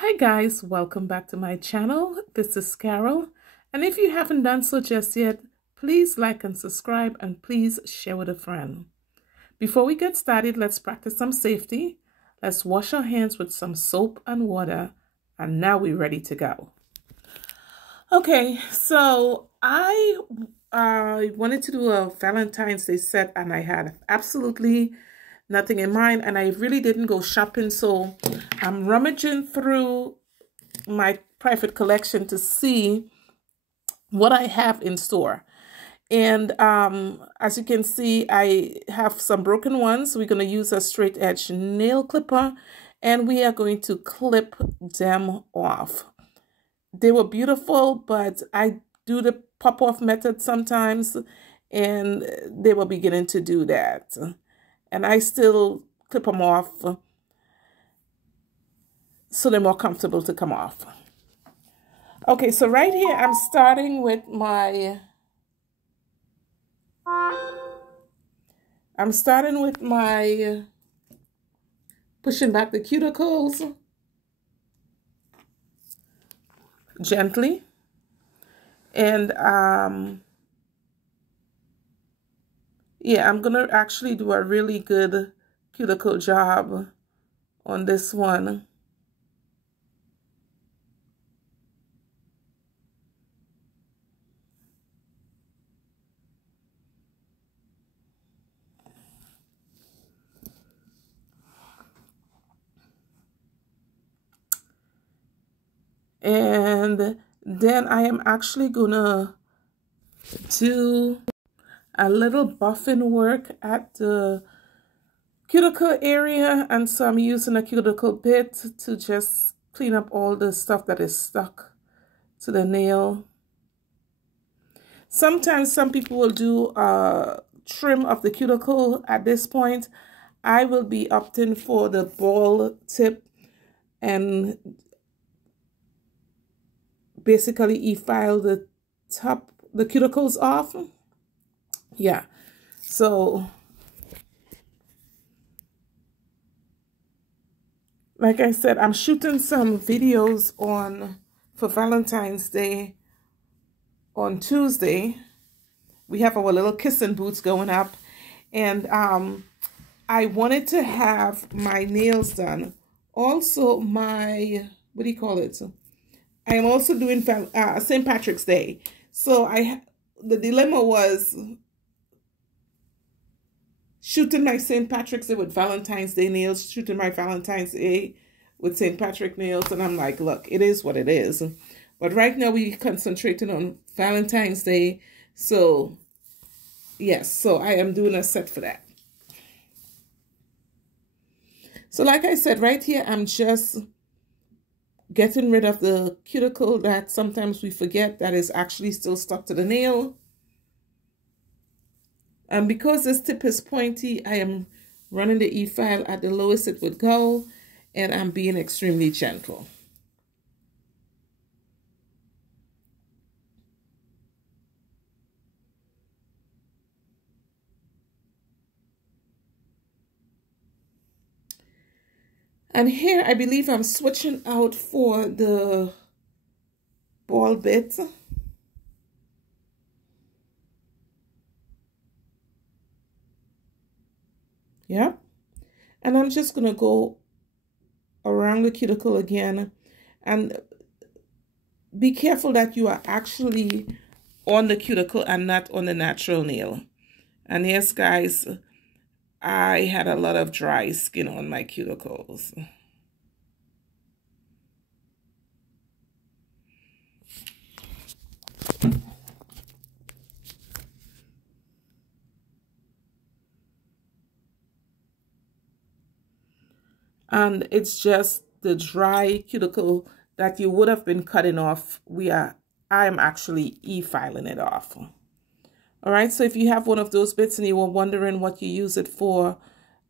Hi guys, welcome back to my channel. This is Carol, and if you haven't done so just yet, please like and subscribe, and please share with a friend. Before we get started, let's practice some safety. Let's wash our hands with some soap and water, and now we're ready to go. Okay, so I wanted to do a Valentine's Day set, and I had absolutely nothing in mind, and I really didn't go shopping, so I'm rummaging through my private collection to see what I have in store. And as you can see, I have some broken ones. We're going to use a straight edge nail clipper, and we are going to clip them off. They were beautiful, but I do the pop-off method sometimes, and they were beginning to do that. And I still clip them off so they're more comfortable to come off. Okay, so right here, I'm starting with my pushing back the cuticles gently. And yeah, I'm gonna actually do a really good cuticle job on this one. And then I am actually gonna do a little buffing work at the cuticle area, and so I'm using a cuticle bit to just clean up all the stuff that is stuck to the nail. Sometimes some people will do a trim of the cuticle at this point. I will be opting for the ball tip and basically e-file the cuticles off. Yeah, so like I said, I'm shooting some videos for Valentine's Day on Tuesday. We have our little kissing boots going up, and I wanted to have my nails done. Also, my, what do you call it? I am also doing St. Patrick's Day. So the dilemma was shooting my St. Patrick's Day with Valentine's Day nails, shooting my Valentine's Day with St. Patrick nails. And I'm like, look, it is what it is. But right now we're concentrating on Valentine's Day. So yes, so I am doing a set for that. So like I said, right here, I'm just getting rid of the cuticle that sometimes we forget that is actually still stuck to the nail. And because this tip is pointy, I am running the e-file at the lowest it would go, and I'm being extremely gentle. And here, I believe I'm switching out for the ball bit. Yeah. And I'm just going to go around the cuticle again. And be careful that you are actually on the cuticle and not on the natural nail. And yes, guys, I had a lot of dry skin on my cuticles. And it's just the dry cuticle that you would have been cutting off. I'm actually e-filing it off. All right, so if you have one of those bits and you were wondering what you use it for,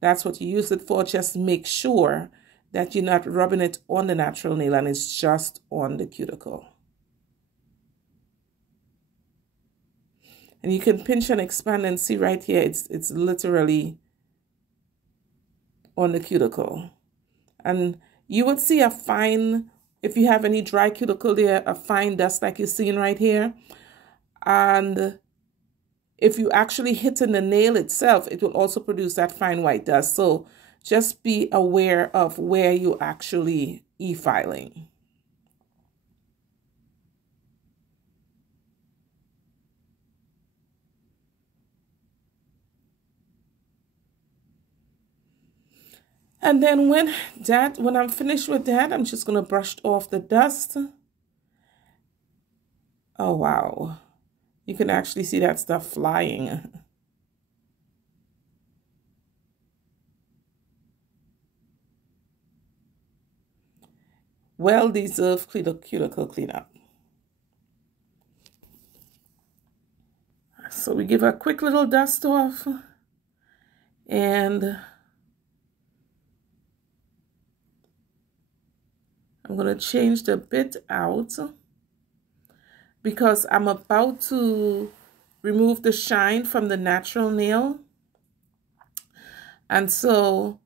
that's what you use it for. Just make sure that you're not rubbing it on the natural nail and it's just on the cuticle. And you can pinch and expand and see right here, it's literally on the cuticle. And you would see a fine if you have any dry cuticle there, a fine dust like you're seeing right here. And if you actually hit in the nail itself, it will also produce that fine white dust. So just be aware of where you're actually e-filing. And then when I'm finished with that, I'm just going to brush off the dust. Oh, wow. You can actually see that stuff flying. Well-deserved cuticle cleanup. So we give a quick little dust off. And I'm going to change the bit out because I'm about to remove the shine from the natural nail. And so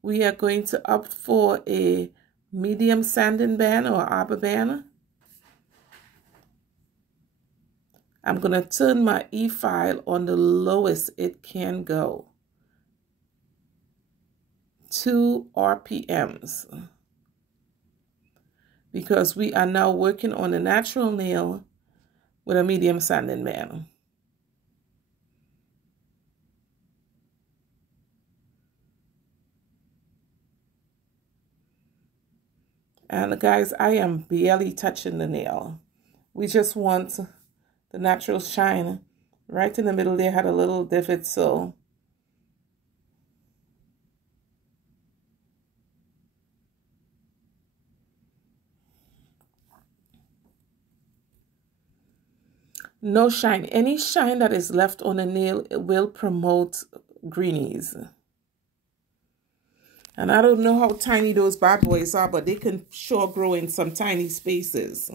we are going to opt for a medium sanding band or arbor band. I'm going to turn my e-file on the lowest it can go. 2 RPMs. Because we are now working on a natural nail with a medium sanding band. And guys, I am barely touching the nail. We just want the natural shine. Right in the middle there had a little divot, so no shine. Any shine that is left on the nail will promote greenies. And I don't know how tiny those bad boys are, but they can sure grow in some tiny spaces.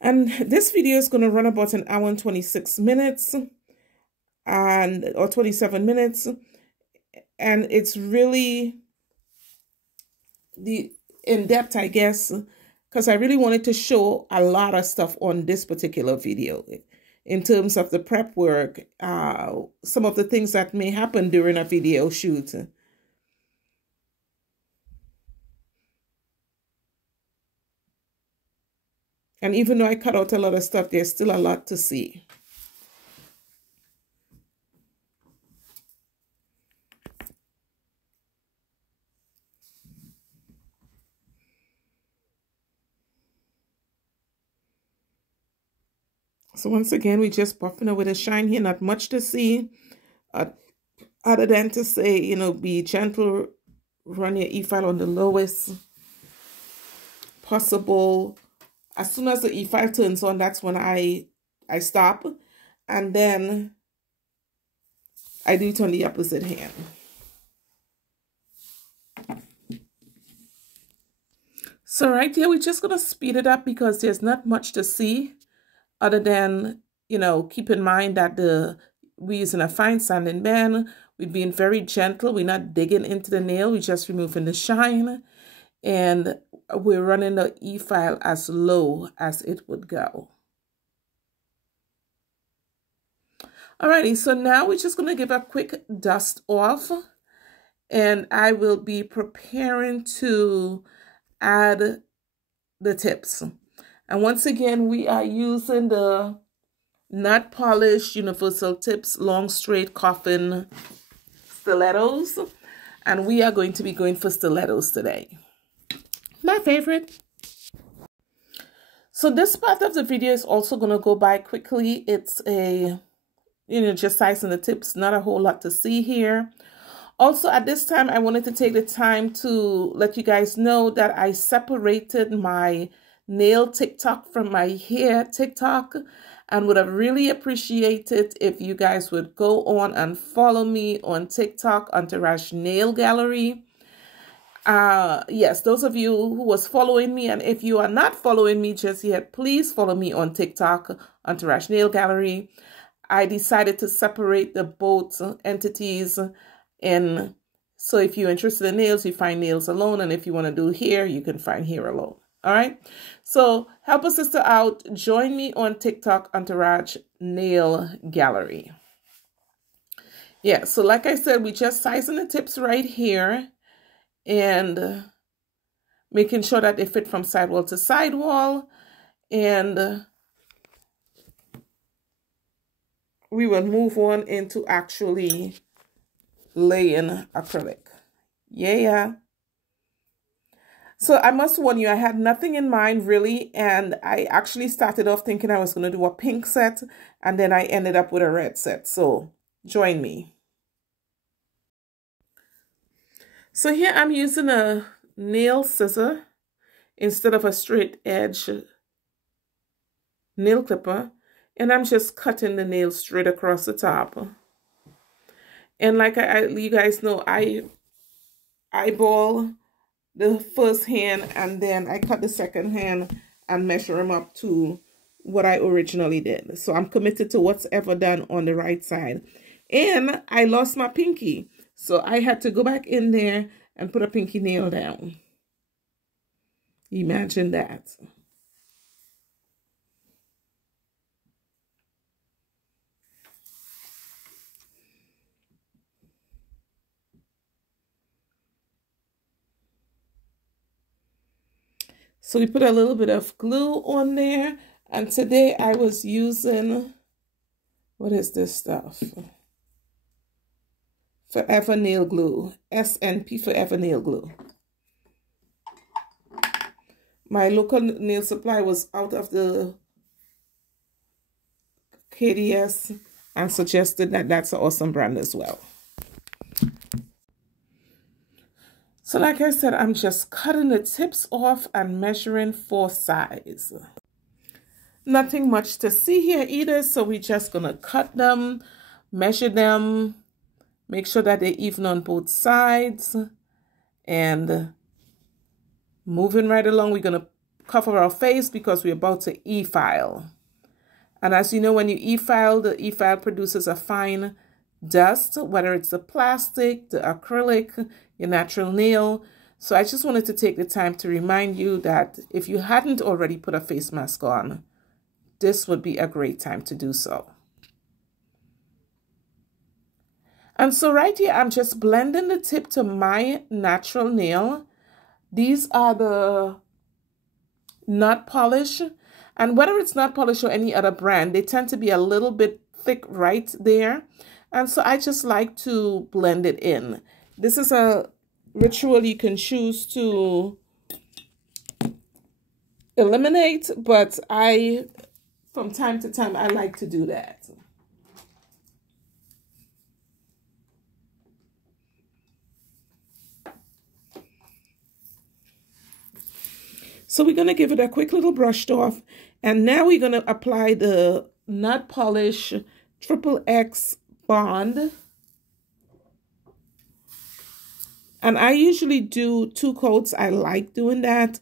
And this video is going to run about an hour and 26 minutes or 27 minutes. And it's really in depth, I guess, because I really wanted to show a lot of stuff on this particular video in terms of the prep work, some of the things that may happen during a video shoot. And even though I cut out a lot of stuff, there's still a lot to see. So once again, we just buffing it with a shine here, not much to see, other than to say, you know, be gentle, run your e-file on the lowest possible. As soon as the e-file turns on, that's when I stop, and then I do it on the opposite hand. So right here, we're just going to speed it up because there's not much to see. Other than, you know, keep in mind that we're using a fine sanding band. We're being very gentle. We're not digging into the nail. We're just removing the shine. And we're running the e-file as low as it would go. Alrighty, so now we're just going to give a quick dust off. And I will be preparing to add the tips. And once again, we are using the Not Polished Universal Tips Long Straight Coffin Stilettos. And we are going to be going for stilettos today. My favorite. So this part of the video is also going to go by quickly. It's just sizing the tips, not a whole lot to see here. Also, at this time, I wanted to take the time to let you guys know that I separated my nail TikTok from my hair TikTok, and would have really appreciated if you guys would go on and follow me on TikTok, Entourage Nail Gallery. Yes, those of you who was following me, and if you are not following me just yet, please follow me on TikTok, Entourage Nail Gallery. I decided to separate the both entities in So if you're interested in nails, you find nails alone. And if you want to do hair, you can find hair alone. All right. So help a sister out. Join me on TikTok, Entourage Nail Gallery. Yeah. So like I said, we just sizing the tips right here and making sure that they fit from sidewall to sidewall. And we will move on into actually laying acrylic. Yeah. So I must warn you, I had nothing in mind really, and I actually started off thinking I was going to do a pink set, and then I ended up with a red set. So join me. So here I'm using a nail scissor instead of a straight edge nail clipper, and I'm just cutting the nail straight across the top. And like you guys know, I eyeball the first hand and then I cut the second hand and measure them up to what I originally did. So I'm committed to what's ever done on the right side. And I lost my pinky. So I had to go back in there and put a pinky nail down. Imagine that. So we put a little bit of glue on there. And today I was using, what is this stuff? Forever Nail Glue. SNP Forever Nail Glue. My local nail supply was out of the KDS and suggested that that's an awesome brand as well. So like I said, I'm just cutting the tips off and measuring for size. Nothing much to see here either, so we're just going to cut them, measure them, make sure that they're even on both sides, and moving right along. We're going to cover our face because we're about to e-file. And as you know, when you e-file, the e-file produces a fine dust, whether it's the plastic, the acrylic, your natural nail. So I just wanted to take the time to remind you that if you hadn't already put a face mask on, this would be a great time to do so. And so right here, I'm just blending the tip to my natural nail. These are the Nut Polish. And whether it's Nut Polish or any other brand, they tend to be a little bit thick right there. And so I just like to blend it in. This is a ritual you can choose to eliminate, but from time to time, I like to do that. So we're going to give it a quick little brush off. And now we're going to apply the Nut Polish XXX Bond. And I usually do 2 coats. I like doing that.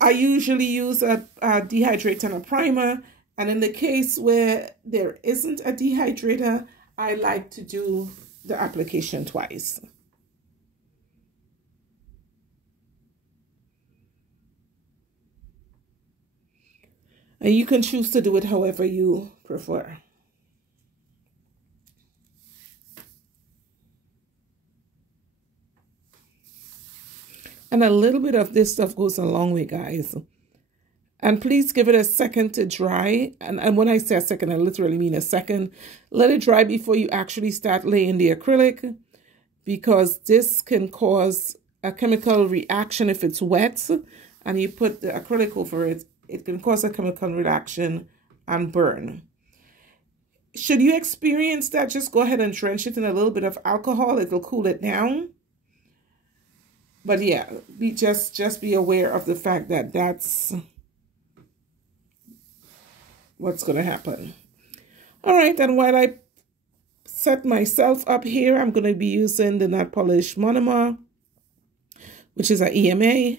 I usually use a dehydrator and a primer. And in the case where there isn't a dehydrator, I like to do the application twice. And you can choose to do it however you prefer. And a little bit of this stuff goes a long way, guys. And please give it a second to dry. And when I say a second, I literally mean a second. Let it dry before you actually start laying the acrylic, because this can cause a chemical reaction if it's wet and you put the acrylic over it. It can cause a chemical reaction and burn. Should you experience that, just go ahead and drench it in a little bit of alcohol. It'll cool it down. But yeah, just be aware of the fact that that's what's going to happen. All right, and while I set myself up here, I'm going to be using the Nut Polish Monomer, which is an EMA,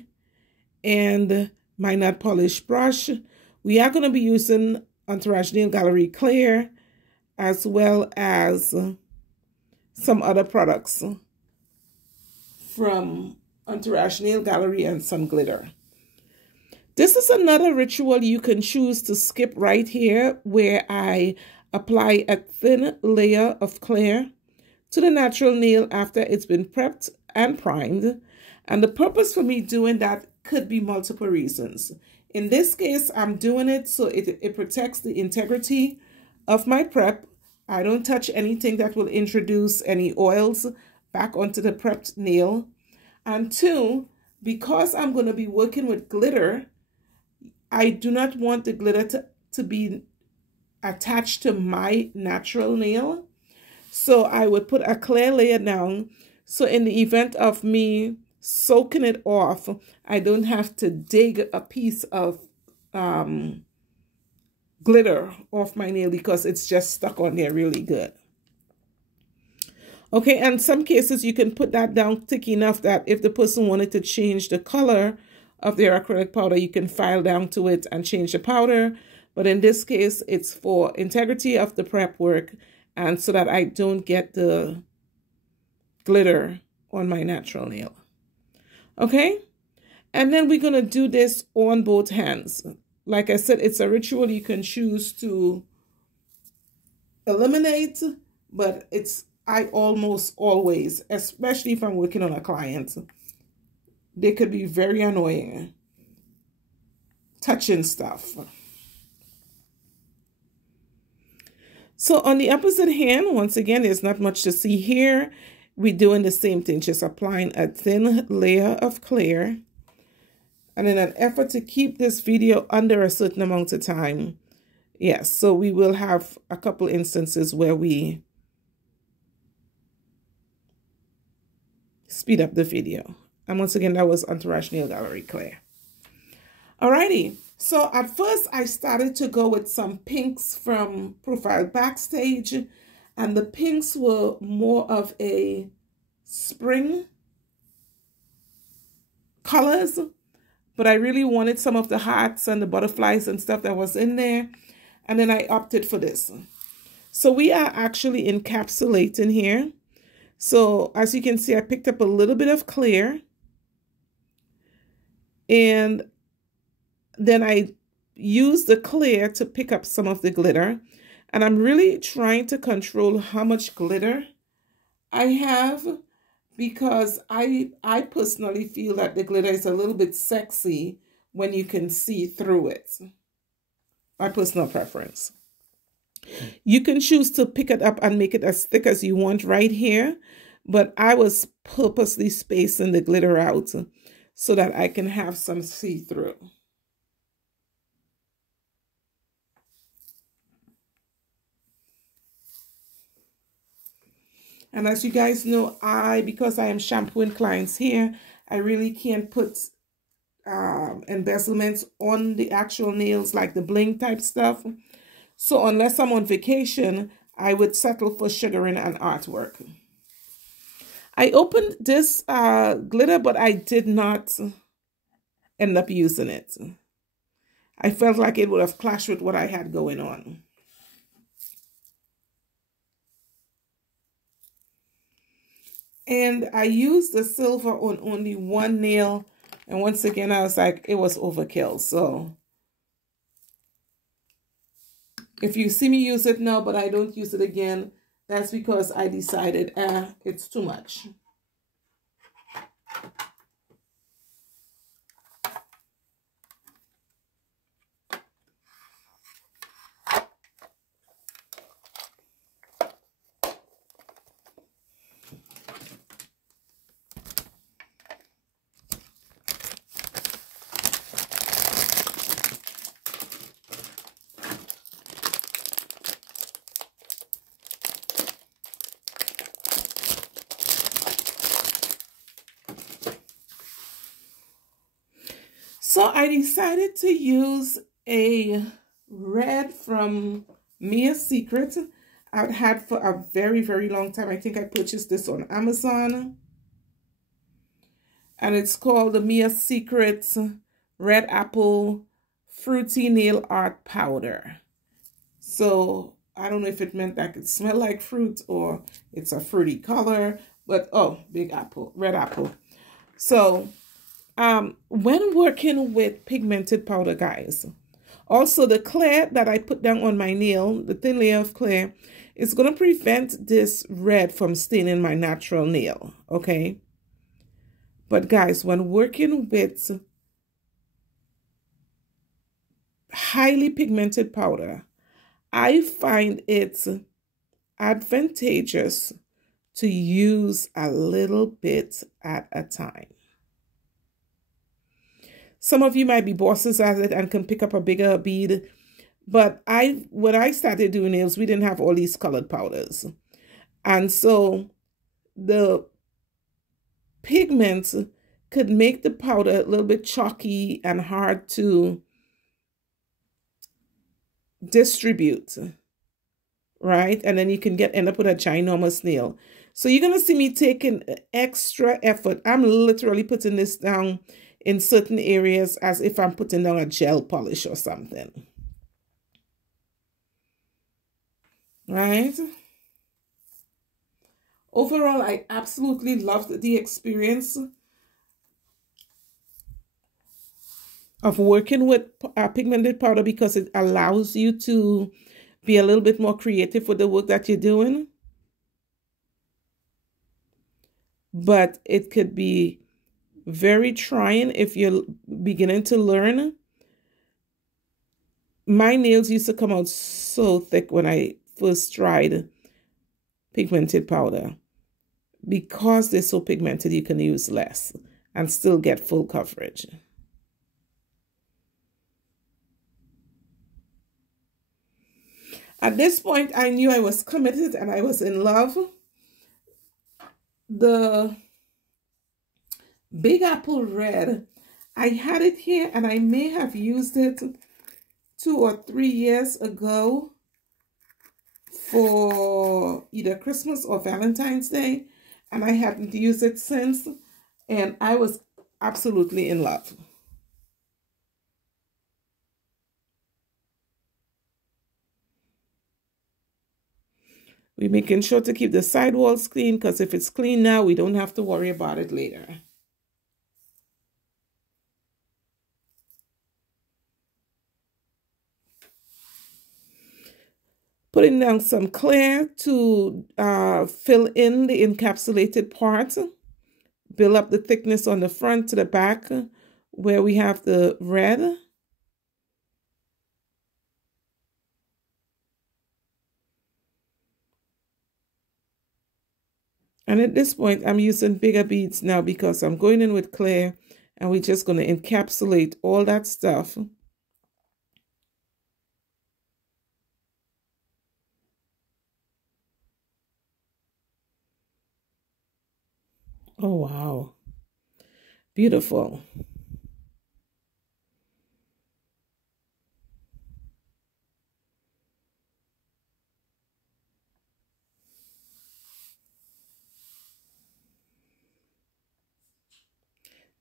and my Nut Polish brush. We are going to be using Entourage Nail Gallery Clear, as well as some other products from Entourage Nail Gallery and some glitter. This is another ritual you can choose to skip right here, where I apply a thin layer of clear to the natural nail after it's been prepped and primed. And the purpose for me doing that could be multiple reasons. In this case, I'm doing it so it protects the integrity of my prep. I don't touch anything that will introduce any oils back onto the prepped nail. And two, because I'm going to be working with glitter, I do not want the glitter to be attached to my natural nail. So I would put a clear layer down. So in the event of me soaking it off, I don't have to dig a piece of glitter off my nail because it's just stuck on there really good. Okay, and some cases you can put that down thick enough that if the person wanted to change the color of their acrylic powder, you can file down to it and change the powder. But in this case, it's for integrity of the prep work and so that I don't get the glitter on my natural nail. Okay, and then we're going to do this on both hands. Like I said, it's a ritual you can choose to eliminate, but I almost always, especially if I'm working on a client, they could be very annoying touching stuff. So on the opposite hand, once again, there's not much to see here. We're doing the same thing, just applying a thin layer of clear. And in an effort to keep this video under a certain amount of time, yes, so we will have a couple instances where we speed up the video. And once again, that was Entourage Nail Gallery Clear. Alrighty, so at first I started to go with some pinks from Profile Backstage, and the pinks were more of a spring colors, but I really wanted some of the hearts and the butterflies and stuff that was in there, and then I opted for this. So we are actually encapsulating here. So as you can see, I picked up a little bit of clear, and then I used the clear to pick up some of the glitter. And I'm really trying to control how much glitter I have, because I personally feel that the glitter is a little bit sexy when you can see through it. My personal preference. You can choose to pick it up and make it as thick as you want right here, but I was purposely spacing the glitter out so that I can have some see-through. And as you guys know, because I am shampooing clients here, I really can't put embezzlements on the actual nails, like the bling type stuff. So unless I'm on vacation, I would settle for sugaring and artwork. I opened this glitter, but I did not end up using it. I felt like it would have clashed with what I had going on. And I used the silver on only one nail. And once again, I was like, it was overkill. So if you see me use it now, but I don't use it again, that's because I decided, it's too much. So I decided to use a red from Mia's Secret. I've had for a very, very long time. I think I purchased this on Amazon. And it's called the Mia's Secret Red Apple Fruity Nail Art Powder. So I don't know if it meant that it smell like fruit or it's a fruity color. But, oh, big apple, red apple. So when working with pigmented powder, guys, also the clear that I put down on my nail, the thin layer of clear, is going to prevent this red from staining my natural nail, okay? But guys, when working with highly pigmented powder, I find it advantageous to use a little bit at a time. Some of you might be bosses at it and can pick up a bigger bead, but when I started doing nails, we didn't have all these colored powders. And so the pigments could make the powder a little bit chalky and hard to distribute, right? And then you can end up with a ginormous nail. So you're going to see me taking extra effort. I'm literally putting this down in certain areas as if I'm putting down a gel polish or something. Right? Overall, I absolutely loved the experience of working with pigmented powder because it allows you to be a little bit more creative with the work that you're doing. But it could be very trying if you're beginning to learn. My nails used to come out so thick when I first tried pigmented powder. Because they're so pigmented, you can use less and still get full coverage. At this point, I knew I was committed and I was in love. The Big Apple Red, I had it here and I may have used it 2 or 3 years ago for either Christmas or Valentine's Day, and I hadn't used it since, and I was absolutely in love. We're making sure to keep the sidewalls clean because if it's clean now, we don't have to worry about it later. Putting down some clear to fill in the encapsulated part. Build up the thickness on the front to the back where we have the red. And at this point, I'm using bigger beads now because I'm going in with clear and we're just going to encapsulate all that stuff. Oh, wow. Beautiful.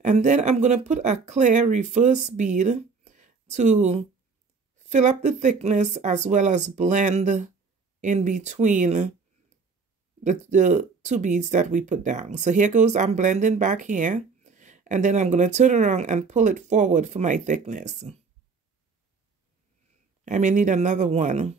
And then I'm going to put a clear reverse bead to fill up the thickness as well as blend in between the 2 beads that we put down. So here goes, I'm blending back here. And then I'm going to turn around and pull it forward for my thickness. I may need another one.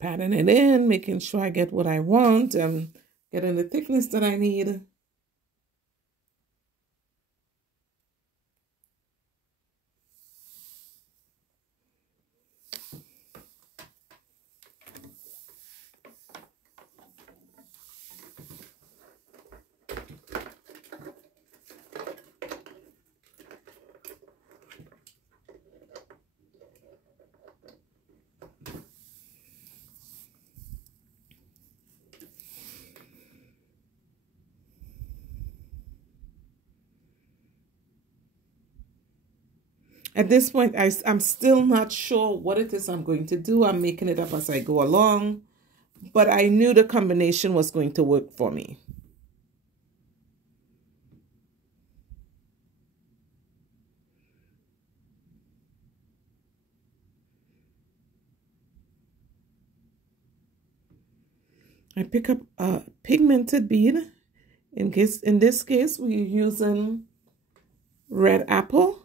Patting it in, making sure I get what I want and getting the thickness that I need. At this point, I'm still not sure what it is I'm going to do. I'm making it up as I go along, but I knew the combination was going to work for me. I pick up a pigmented bead. In this case, we're using red apple.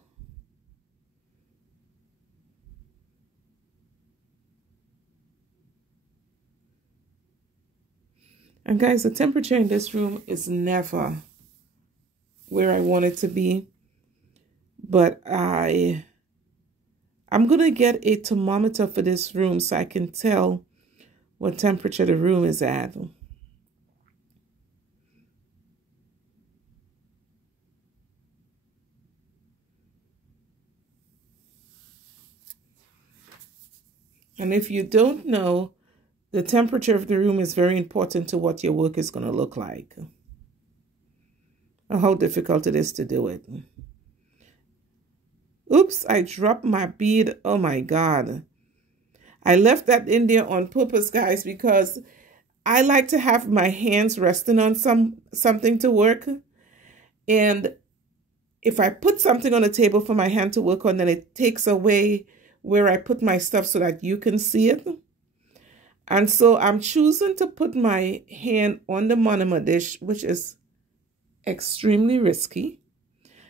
And guys, the temperature in this room is never where I want it to be. But I'm going to get a thermometer for this room so I can tell what temperature the room is at. And if you don't know, the temperature of the room is very important to what your work is going to look like, and how difficult it is to do it. Oops, I dropped my bead. Oh my God. I left that in there on purpose, guys, because I like to have my hands resting on something to work. And if I put something on the table for my hand to work on, then it takes away where I put my stuff so that you can see it. And so I'm choosing to put my hand on the monomer dish, which is extremely risky.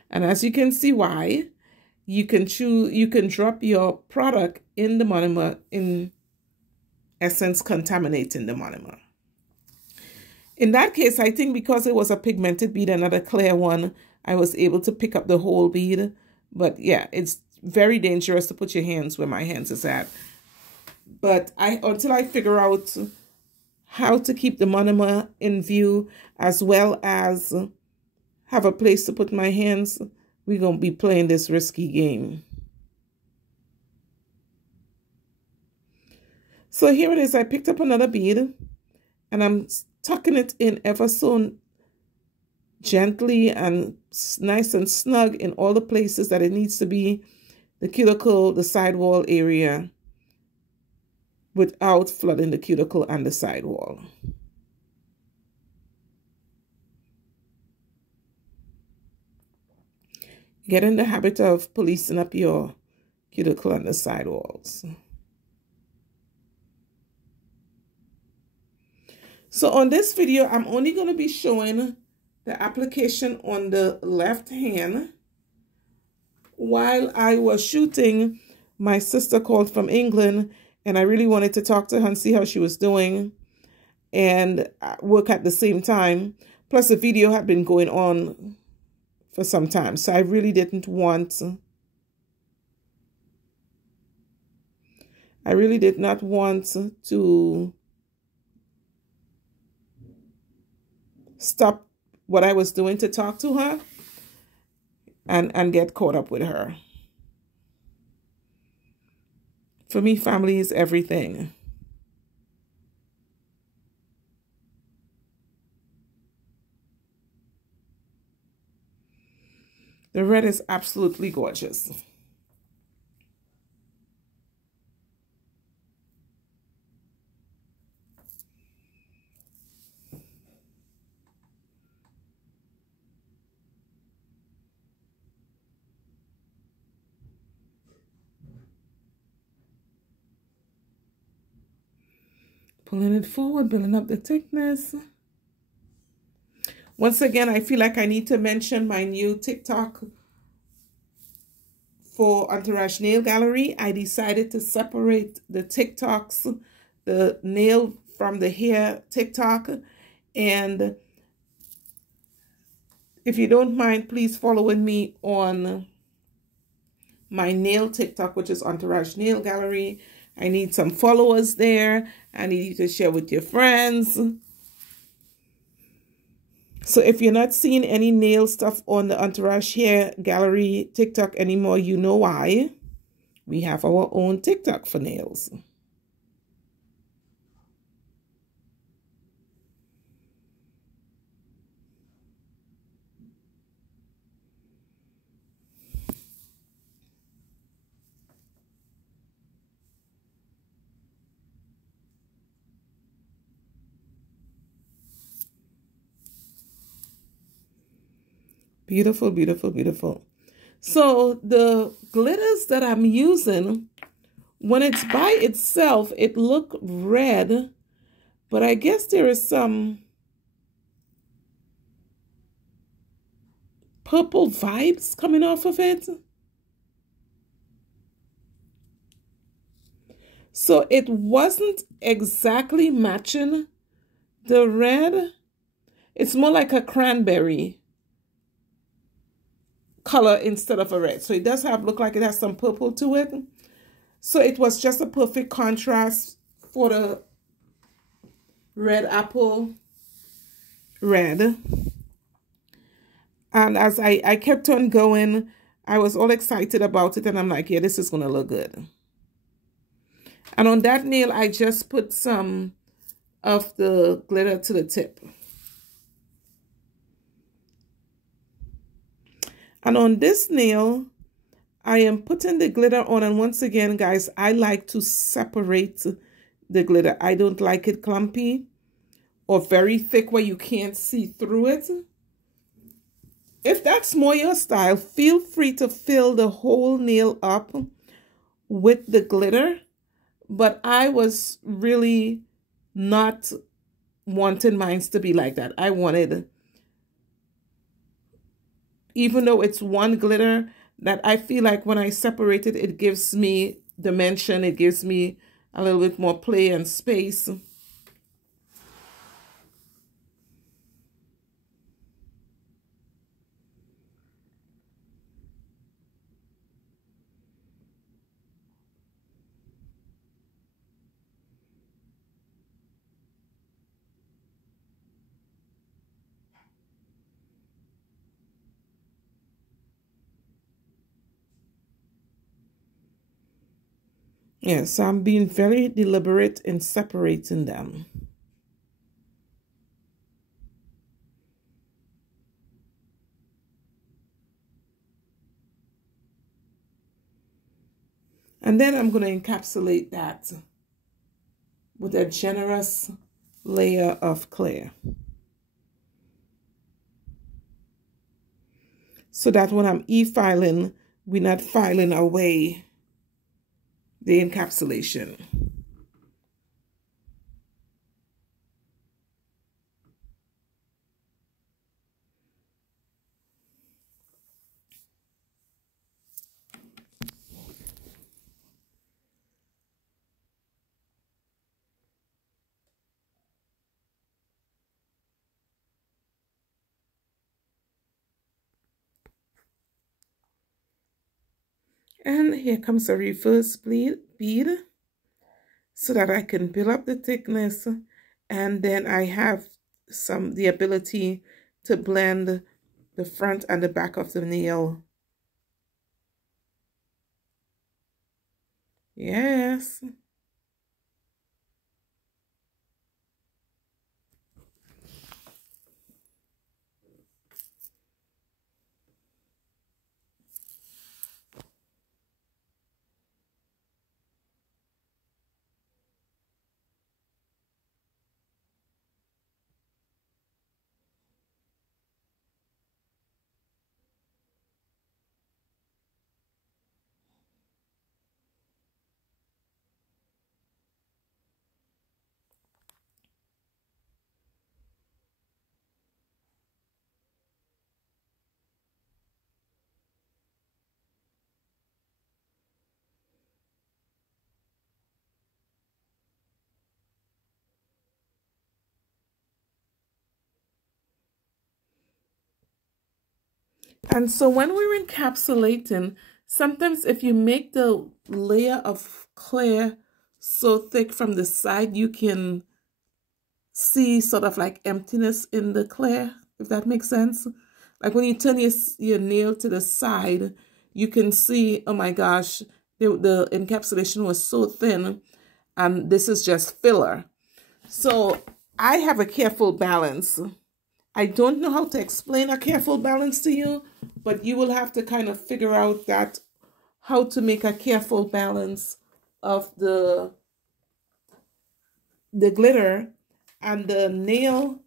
And as you can see why, you can drop your product in the monomer, in essence contaminating the monomer. In that case, I think because it was a pigmented bead, another clear one, I was able to pick up the whole bead. But yeah, it's very dangerous to put your hands where my hands is at. But until I figure out how to keep the monomer in view, as well as have a place to put my hands, we're going to be playing this risky game. So here it is. I picked up another bead and I'm tucking it in ever so gently and nice and snug in all the places that it needs to be, the cuticle, the sidewall area, without flooding the cuticle and the sidewall. Get in the habit of policing up your cuticle and the sidewalls. So on this video, I'm only going to be showing the application on the left hand. While I was shooting, my sister called from England, and I really wanted to talk to her and see how she was doing and work at the same time. Plus, the video had been going on for some time, so I really didn't want... I really did not want to stop what I was doing to talk to her and get caught up with her. For me, family is everything. The red is absolutely gorgeous. Pulling it forward, building up the thickness. Once again, I feel like I need to mention my new TikTok for Entourage Nail Gallery. I decided to separate the TikToks, the nail from the hair TikTok. And if you don't mind, please following me on my nail TikTok, which is Entourage Nail Gallery. I need some followers there. I need you to share with your friends. So if you're not seeing any nail stuff on the Entourage Hair Gallery TikTok anymore, you know why. We have our own TikTok for nails. Beautiful, beautiful, beautiful. So the glitters that I'm using, when it's by itself, it look red, but I guess there is some purple vibes coming off of it. So it wasn't exactly matching the red. It's more like a cranberry color instead of a red. So it does look like it has some purple to it. So it was just a perfect contrast for the red apple red. And as I kept on going, I was all excited about it, and I'm like, yeah, this is going to look good. And on that nail, I just put some of the glitter to the tip. And on this nail, I am putting the glitter on. And once again, guys, I like to separate the glitter. I don't like it clumpy or very thick where you can't see through it. If that's more your style, feel free to fill the whole nail up with the glitter. But I was really not wanting mine to be like that. I wanted, even though it's one glitter, that I feel like when I separate it, it gives me dimension. It gives me a little bit more play and space. Yes, I'm being very deliberate in separating them. And then I'm going to encapsulate that with a generous layer of clear, so that when I'm e-filing, we're not filing away the encapsulation. And here comes a reverse bead so that I can build up the thickness, and then I have the ability to blend the front and the back of the nail. Yes. And so when we're encapsulating, sometimes if you make the layer of clear so thick from the side, you can see sort of like emptiness in the clear, if that makes sense. Like when you turn your nail to the side, you can see, oh my gosh, the encapsulation was so thin, and this is just filler. So I have a careful balance. I don't know how to explain a careful balance to you, but you will have to kind of figure out that how to make a careful balance of the glitter and the nail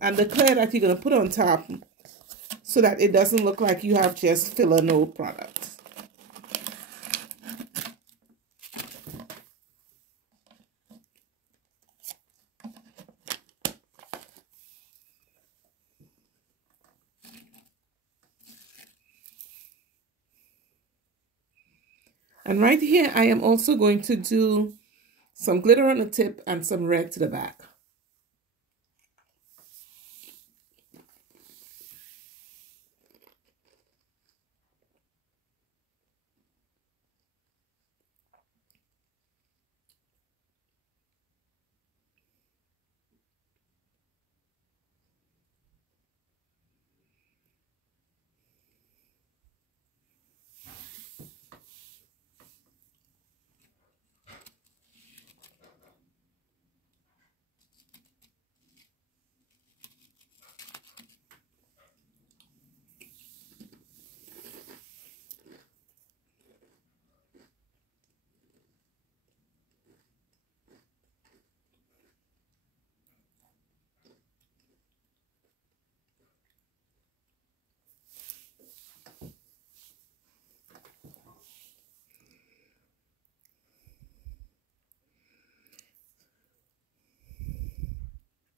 and the clear that you're going to put on top, so that it doesn't look like you have just filler no product. And right here, I am also going to do some glitter on the tip and some red to the back.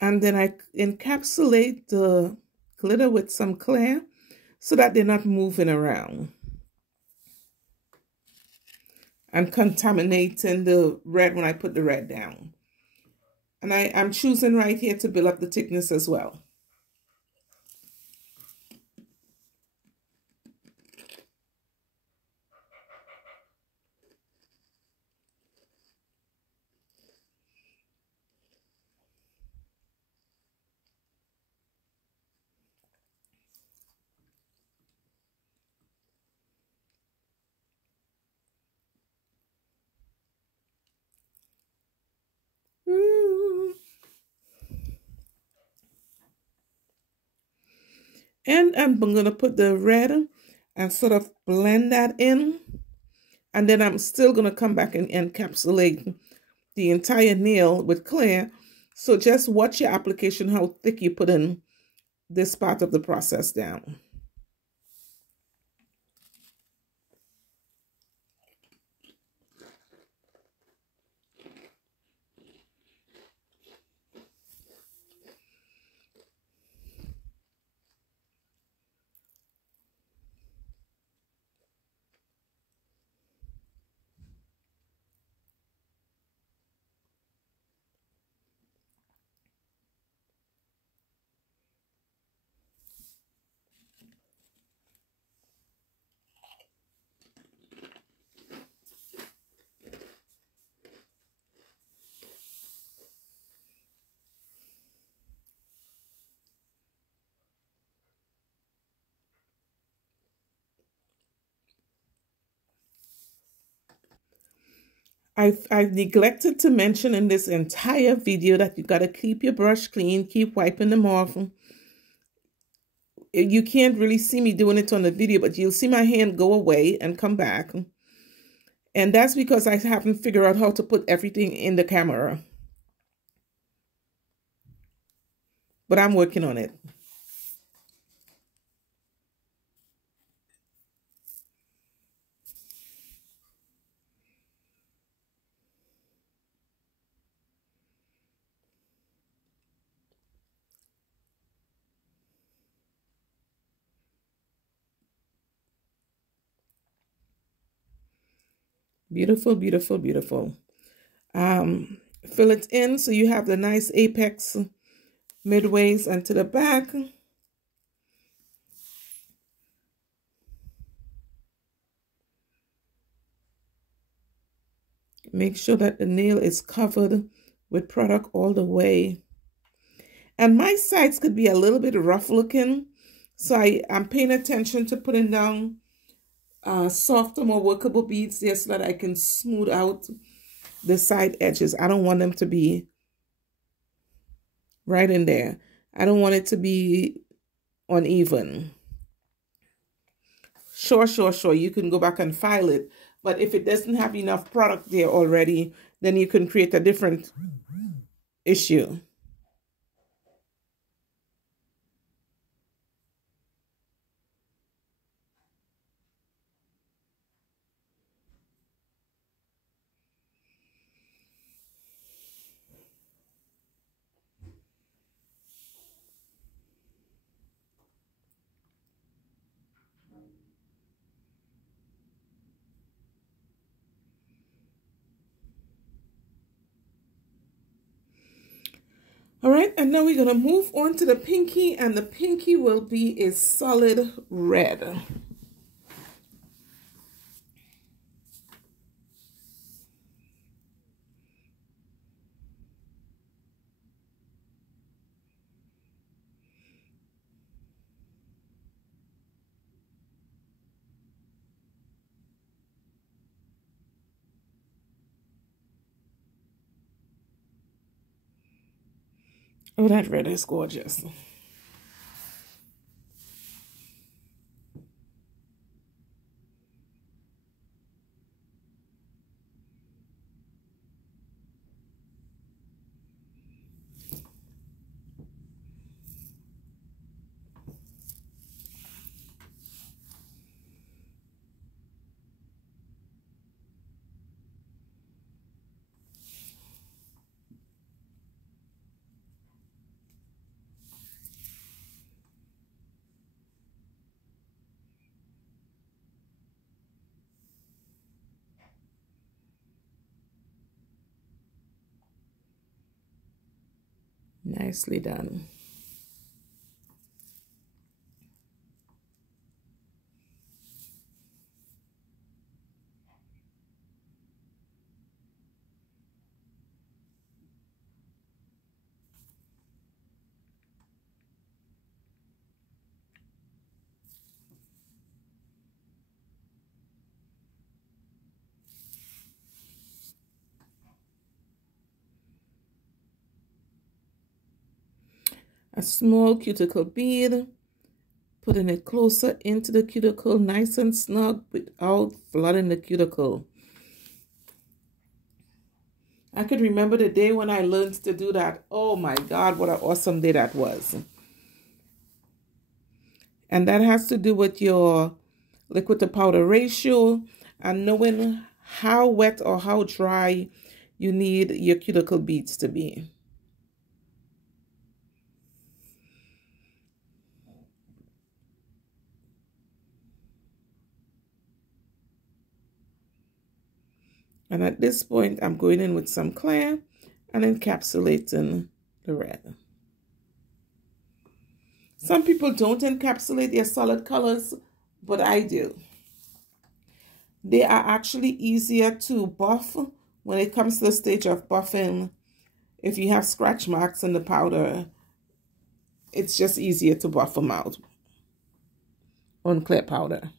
And then I encapsulate the glitter with some clear so that they're not moving around and contaminating the red when I put the red down. And I'm choosing right here to build up the thickness as well. And I'm going to put the red and sort of blend that in. And then I'm still going to come back and encapsulate the entire nail with clear. So just watch your application, how thick you put in this part of the process down. I've neglected to mention in this entire video that you got to keep your brush clean, keep wiping them off. You can't really see me doing it on the video, but you'll see my hand go away and come back. And that's because I haven't figured out how to put everything in the camera. But I'm working on it. Beautiful, beautiful, beautiful. Fill it in so you have the nice apex midways and to the back. Make sure that the nail is covered with product all the way. And my sides could be a little bit rough looking, so I'm paying attention to putting down softer, more workable beads there so that I can smooth out the side edges. I don't want them to be right in there. I don't want it to be uneven. Sure, you can go back and file it. But if it doesn't have enough product there already, then you can create a different issue. All right, and now we're going to move on to the pinky, and the pinky will be a solid red. Oh, that red is gorgeous. Nicely done. A small cuticle bead, putting it closer into the cuticle, nice and snug without flooding the cuticle. I could remember the day when I learned to do that. Oh my God, what an awesome day that was. And that has to do with your liquid to powder ratio and knowing how wet or how dry you need your cuticle beads to be. And at this point, I'm going in with some clear and encapsulating the red. Some people don't encapsulate their solid colors, but I do. They are actually easier to buff when it comes to the stage of buffing. If you have scratch marks in the powder, it's just easier to buff them out on clear powder.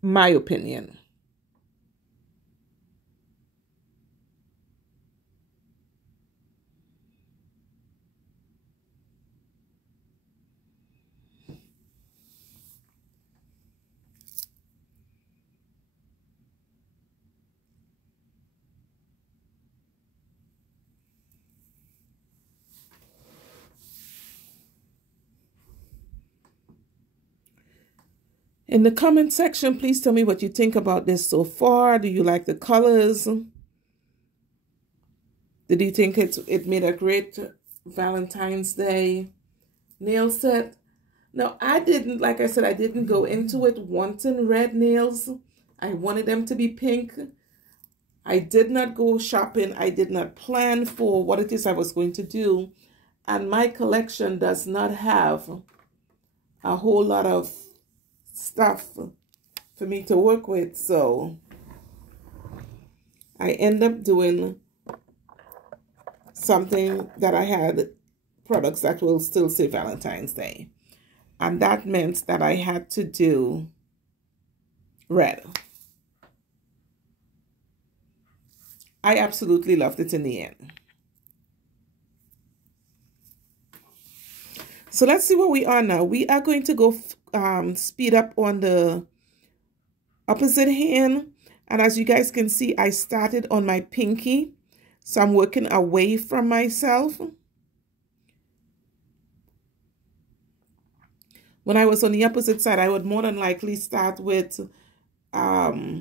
My opinion. In the comment section, please tell me what you think about this so far. Do you like the colors? Did you think it made a great Valentine's Day nail set? Now, I didn't, like I said, I didn't go into it wanting red nails. I wanted them to be pink. I did not go shopping. I did not plan for what it is I was going to do. And my collection does not have a whole lot of stuff for me to work with, so I end up doing something that I had products that will still say Valentine's Day, and that meant that I had to do red. I absolutely loved it in the end. So let's see where we are now. We are going to go speed up on the opposite hand. And as you guys can see, I started on my pinky. So I'm working away from myself. When I was on the opposite side, I would more than likely start with either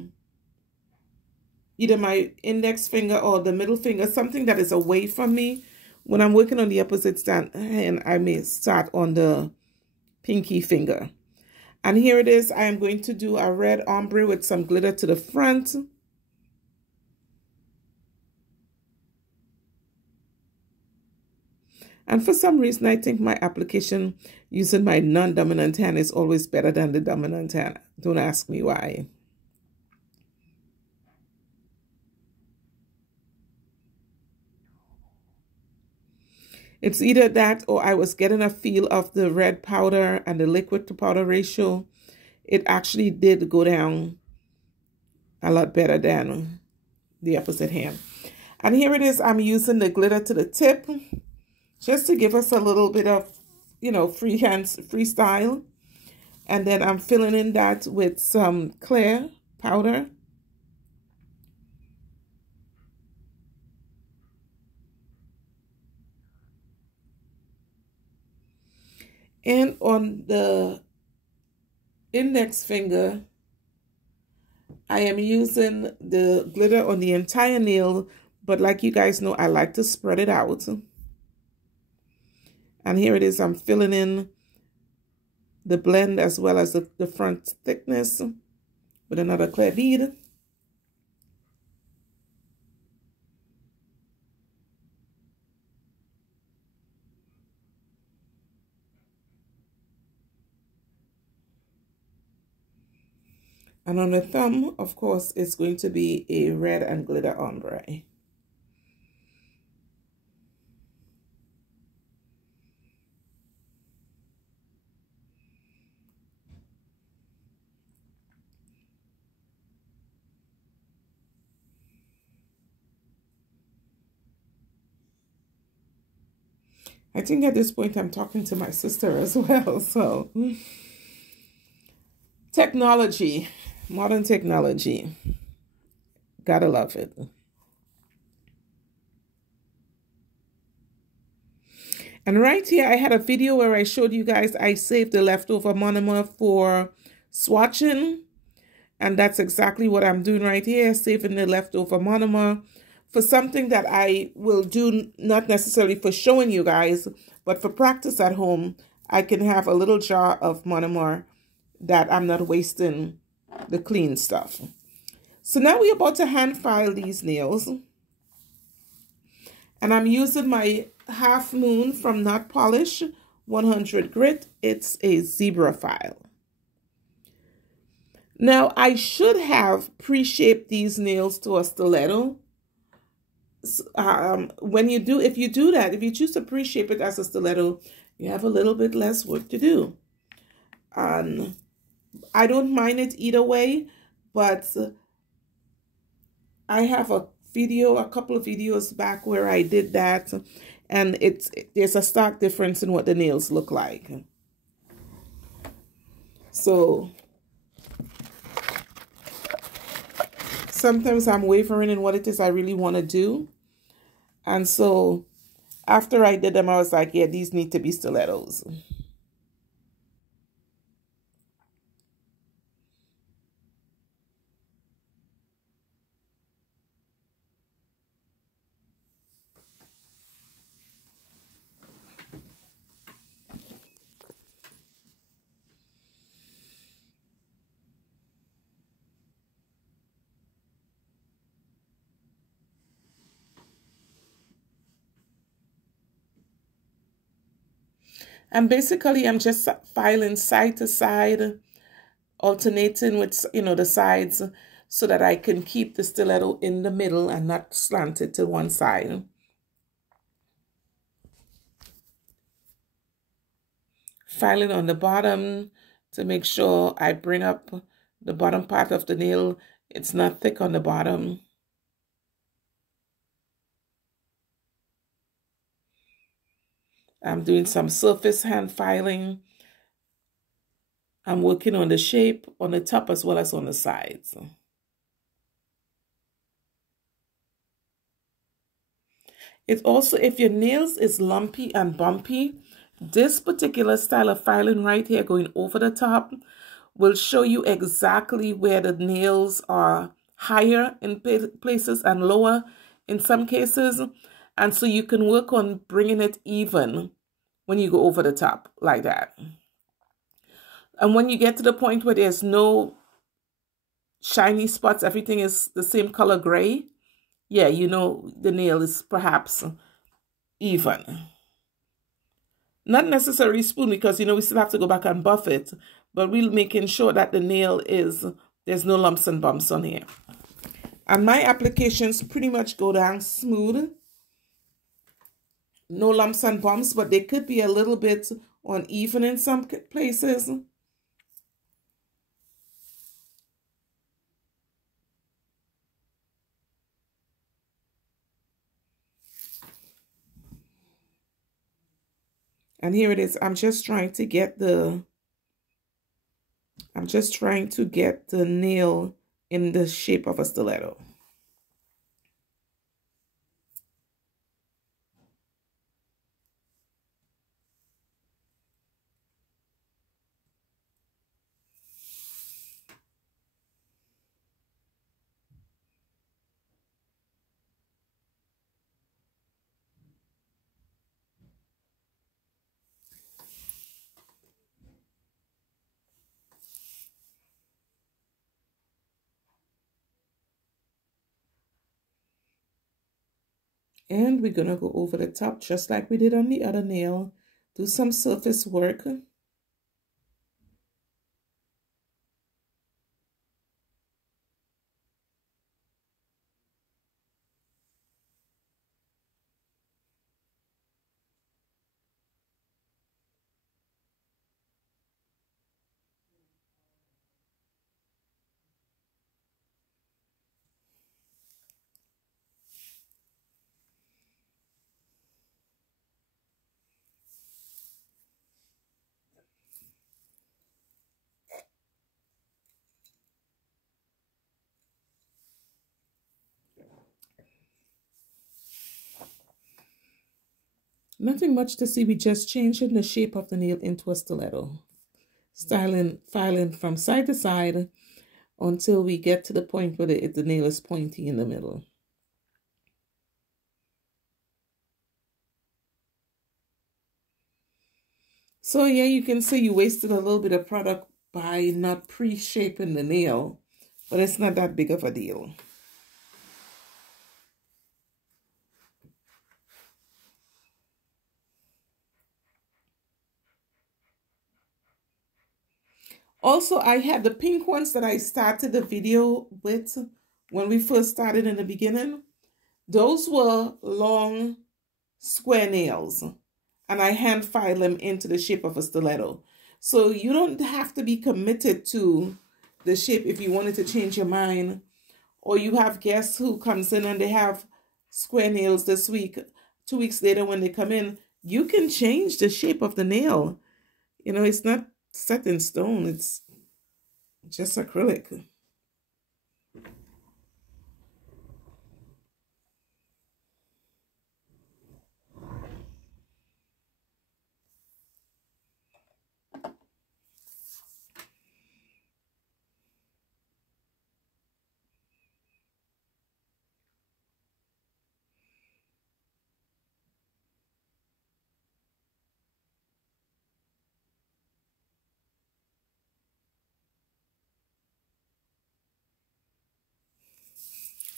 my index finger or the middle finger, something that is away from me. When I'm working on the opposite hand, I may start on the pinky finger. And here it is. I am going to do a red ombre with some glitter to the front. And for some reason, I think my application using my non-dominant hand is always better than the dominant hand. Don't ask me why. It's either that or I was getting a feel of the red powder and the liquid to powder ratio. It actually did go down a lot better than the opposite hand. And here it is. I'm using the glitter to the tip just to give us a little bit of, you know, freestyle. And then I'm filling in that with some clear powder. And on the index finger, I am using the glitter on the entire nail, but like you guys know, I like to spread it out. And here it is, I'm filling in the blend as well as the front thickness with another clear bead. And on the thumb, of course, it's going to be a red and glitter ombre. I think at this point I'm talking to my sister as well. So, technology, modern technology. Gotta love it. And right here, I had a video where I showed you guys I saved the leftover monomer for swatching. And that's exactly what I'm doing right here, saving the leftover monomer for something that I will do, not necessarily for showing you guys, but for practice at home. I can have a little jar of monomer that I'm not wasting the clean stuff. So now we're about to hand file these nails. And I'm using my Half Moon from Not Polish 100 grit. It's a zebra file. Now, I should have pre-shaped these nails to a stiletto. If you choose to pre-shape it as a stiletto, you have a little bit less work to do. I don't mind it either way, but I have a couple of videos back where I did that, and there's a stark difference in what the nails look like. So sometimes I'm wavering in what it is I really want to do. And so after I did them, I was like, yeah, these need to be stilettos. And basically, I'm just filing side to side, alternating with, the sides so that I can keep the stiletto in the middle and not slant it to one side. Filing on the bottom to make sure I bring up the bottom part of the nail. It's not thick on the bottom. I'm doing some surface hand filing. I'm working on the shape on the top as well as on the sides. It also, if your nails is lumpy and bumpy, this particular style of filing right here going over the top will show you exactly where the nails are higher in places and lower in some cases. And so you can work on bringing it even when you go over the top like that. And when you get to the point where there's no shiny spots, everything is the same color gray, yeah, the nail is perhaps even. Not necessarily spoon, because, you know, we still have to go back and buff it, but we're making sure that the nail is, there's no lumps and bumps on here. And my applications pretty much go down smooth. No lumps and bumps, but they could be a little bit uneven in some places. And here it is. I'm just trying to get the nail in the shape of a stiletto. And we're going to go over the top just like we did on the other nail. Do some surface work. Nothing much to see. We just changing the shape of the nail into a stiletto. Filing from side to side until we get to the point where the nail is pointy in the middle. So yeah, you can see you wasted a little bit of product by not pre-shaping the nail, but it's not that big of a deal. Also, I had the pink ones that I started the video with when we first started in the beginning. Those were long square nails, and I hand filed them into the shape of a stiletto. So you don't have to be committed to the shape if you wanted to change your mind, or you have guests who comes in and they have square nails this week. 2 weeks later when they come in, you can change the shape of the nail. You know, it's not set in stone. It's just acrylic.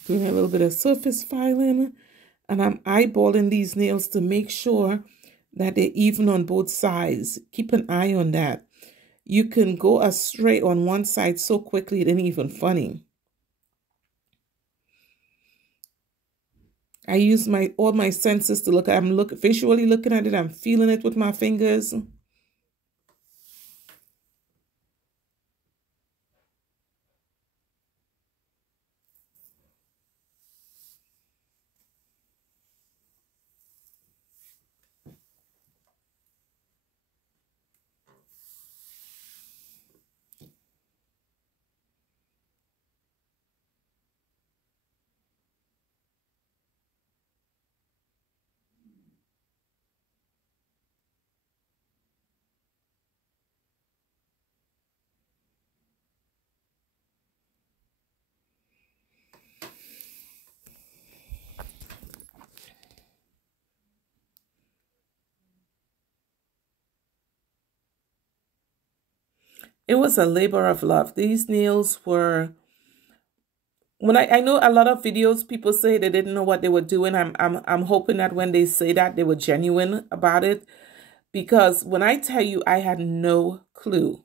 Doing a little bit of surface filing, and I'm eyeballing these nails to make sure that they're even on both sides. Keep an eye on that. You can go astray on one side so quickly it ain't even funny. I use all my senses to look at. I'm visually looking at it. I'm feeling it with my fingers. It was a labor of love. These nails were, when I know a lot of videos, people say they didn't know what they were doing. I'm hoping that when they say that, they were genuine about it. because when I tell you I had no clue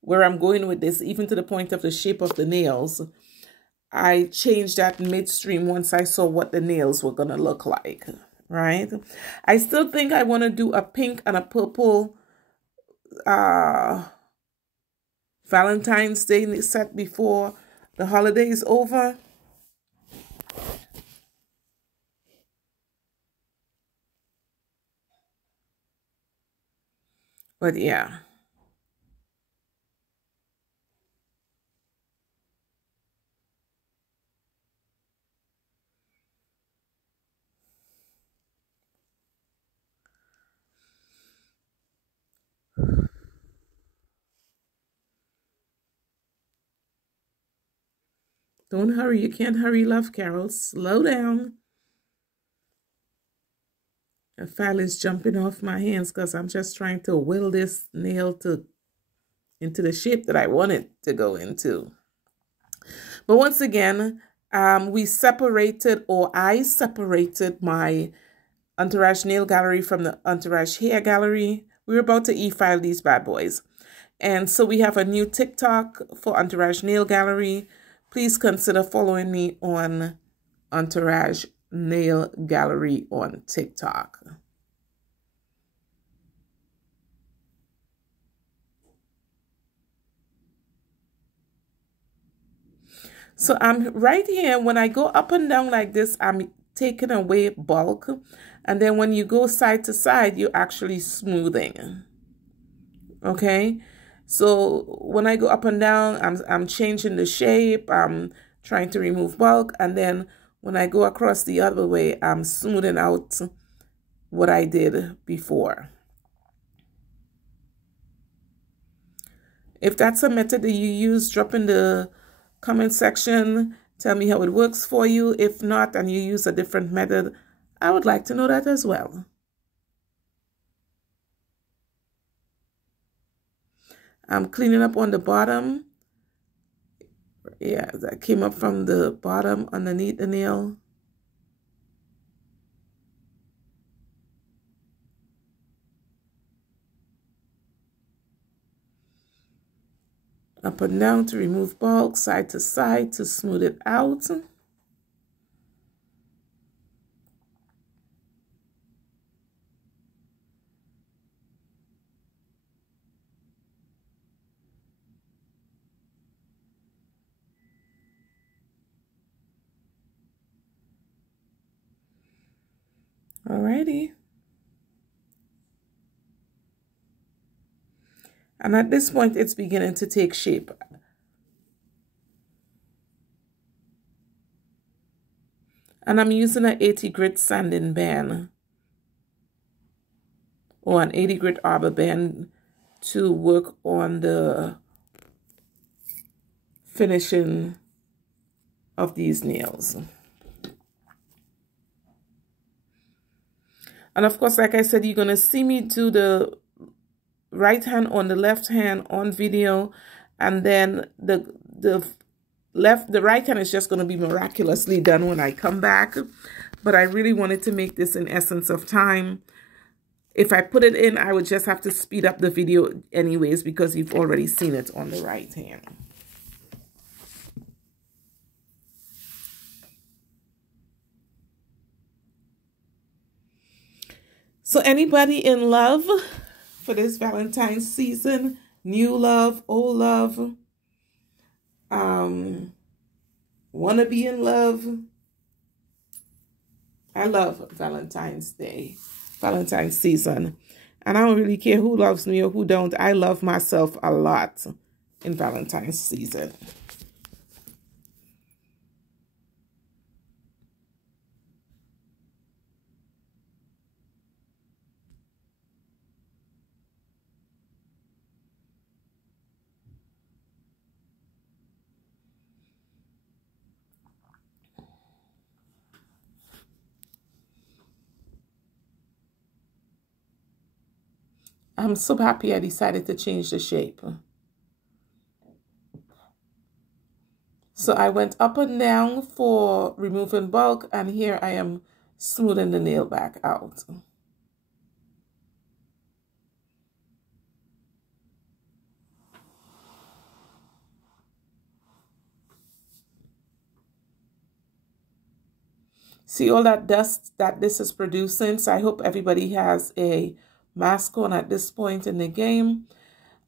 where I'm going with this, even to the point of the shape of the nails, I changed that midstream once I saw what the nails were going to look like, right? I still think I want to do a pink and a purple Valentine's Day set before the holiday is over. But yeah. Don't hurry. You can't hurry, love, Carol. Slow down. The file is jumping off my hands because I'm just trying to will this nail into the shape that I want it to go into. But once again, I separated my Entourage Nail Gallery from the Entourage Hair Gallery. We're about to e-file these bad boys. And so we have a new TikTok for Entourage Nail Gallery. Please consider following me on Entourage Nail Gallery on TikTok. So I'm right here. When I go up and down like this, I'm taking away bulk. And then when you go side to side, you're actually smoothing. Okay? So when I go up and down, I'm changing the shape. I'm trying to remove bulk. And then when I go across the other way, I'm smoothing out what I did before. If that's a method that you use, drop in the comment section. Tell me how it works for you. If not, and you use a different method, I would like to know that as well. I'm cleaning up on the bottom. Yeah, that came up from the bottom underneath the nail. Up and down to remove bulk, side to side to smooth it out. Alrighty. And at this point, it's beginning to take shape. And I'm using an 80 grit sanding band or an 80 grit arbor band to work on the finishing of these nails. And of course, like I said, you're going to see me do the right hand on the left hand on video, and then the right hand is just going to be miraculously done when I come back. But I really wanted to make this in essence of time. If I put it in, I would just have to speed up the video anyways, because you've already seen it on the right hand. So anybody in love for this Valentine's season, new love, old love, want to be in love? I love Valentine's Day, Valentine's season. And I don't really care who loves me or who don't. I love myself a lot in Valentine's season. I'm so happy I decided to change the shape. So I went up and down for removing bulk, and here I am smoothing the nail back out. See all that dust that this is producing? So I hope everybody has a mask on at this point in the game.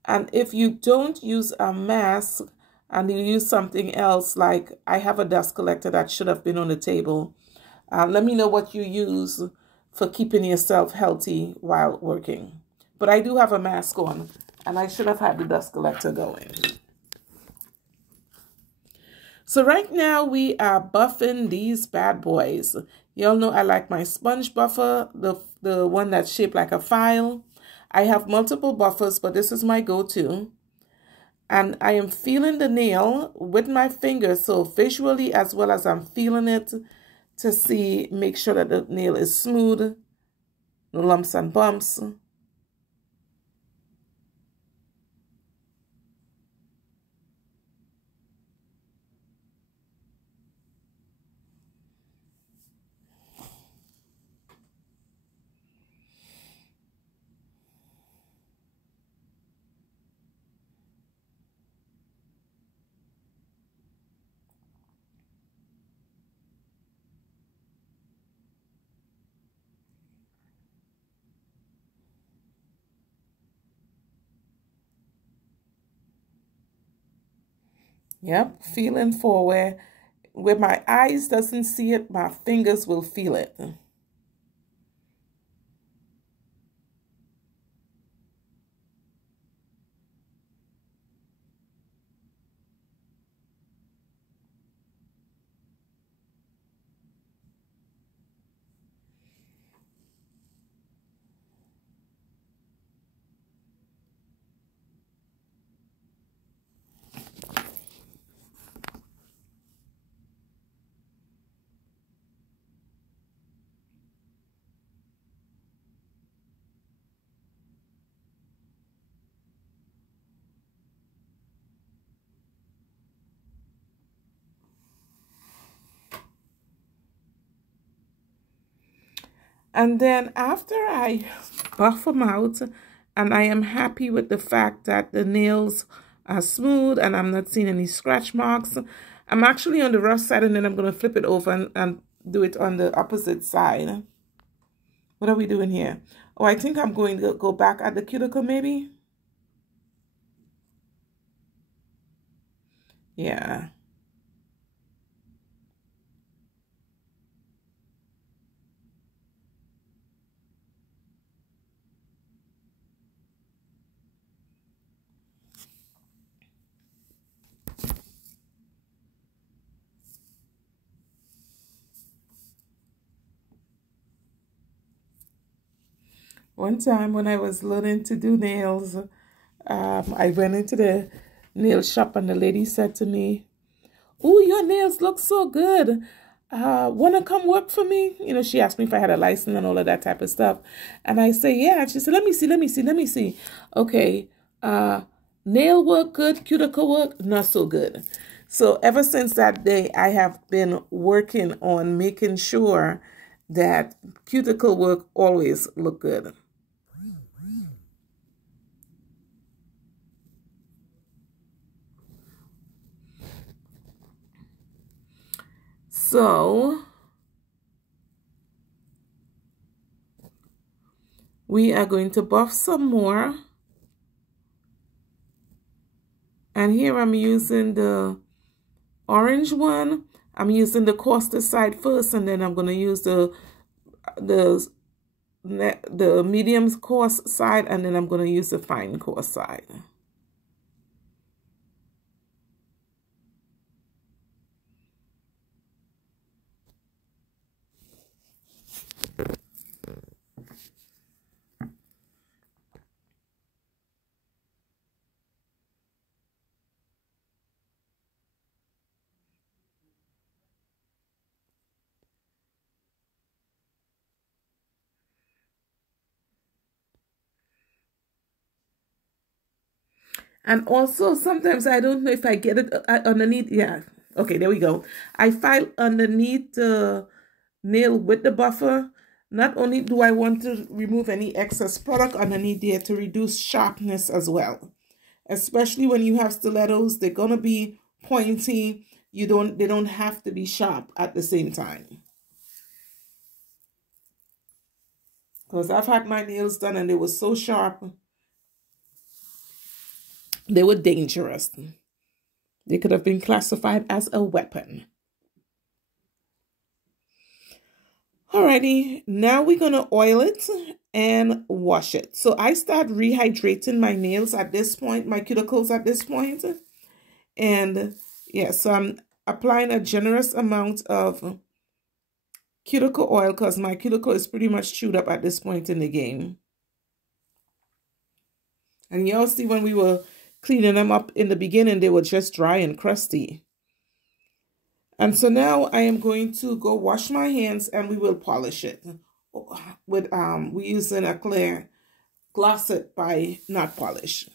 And if you don't use a mask and you use something else, like I have a dust collector that should have been on the table, let me know what you use for keeping yourself healthy while working. But I do have a mask on, and I should have had the dust collector going. So right now we are buffing these bad boys. Y'all know I like my sponge buffer, the one that's shaped like a file. I have multiple buffers, but this is my go-to. And I am feeling the nail with my fingers, so visually as well as I'm feeling it to make sure that the nail is smooth, no lumps and bumps. Yep, feeling for where my eyes doesn't see it, my fingers will feel it. And then after I buff them out, and I am happy with the fact that the nails are smooth and I'm not seeing any scratch marks, I'm actually on the rough side, and then I'm going to flip it over and do it on the opposite side. What are we doing here? Oh, I think I'm going to go back at the cuticle maybe. Yeah. One time when I was learning to do nails, I went into the nail shop and the lady said to me, "Ooh, your nails look so good. Want to come work for me?" You know, she asked me if I had a license and all of that type of stuff. And I say, yeah. And she said, let me see. Okay, nail work good, cuticle work not so good. So ever since that day, I have been working on making sure that cuticle work always look good. So we are going to buff some more. And here I'm using the orange one. I'm using the coarser side first, and then I'm going to use the medium coarse side, and then I'm going to use the fine coarse side. And also, sometimes I don't know if I get it underneath. Yeah. Okay, there we go. I file underneath the nail with the buffer. Not only do I want to remove any excess product underneath there to reduce sharpness as well. Especially when you have stilettos, they're going to be pointy. They don't have to be sharp at the same time. Because I've had my nails done and they were so sharp. They were dangerous. They could have been classified as a weapon. Alrighty, now we're going to oil it and wash it. So I start rehydrating my nails at this point, my cuticles at this point. And yeah, so I'm applying a generous amount of cuticle oil because my cuticle is pretty much chewed up at this point in the game. And y'all see when we were cleaning them up in the beginning, they were just dry and crusty. And so now I am going to go wash my hands and we will polish it with we're using a clear Gloss It by Not Polish.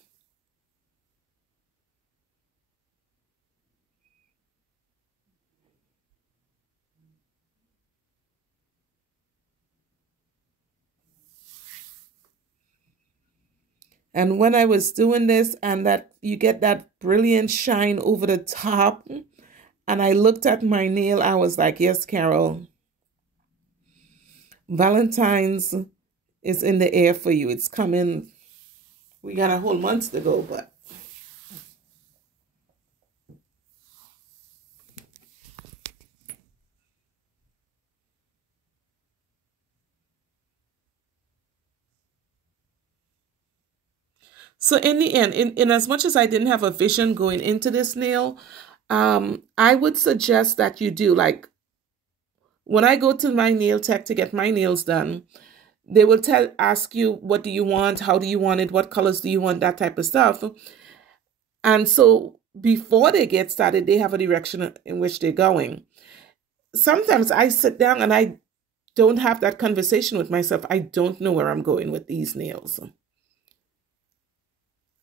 And when I was doing this and that you get that brilliant shine over the top, and I looked at my nail, I was like, yes, Carol, Valentine's is in the air for you. It's coming. We got a whole month to go, but. So in the end, in as much as I didn't have a vision going into this nail, I would suggest that you do, like, when I go to my nail tech to get my nails done, they will ask you, what do you want? How do you want it? What colors do you want? That type of stuff. And so before they get started, they have a direction in which they're going. Sometimes I sit down and I don't have that conversation with myself. I don't know where I'm going with these nails.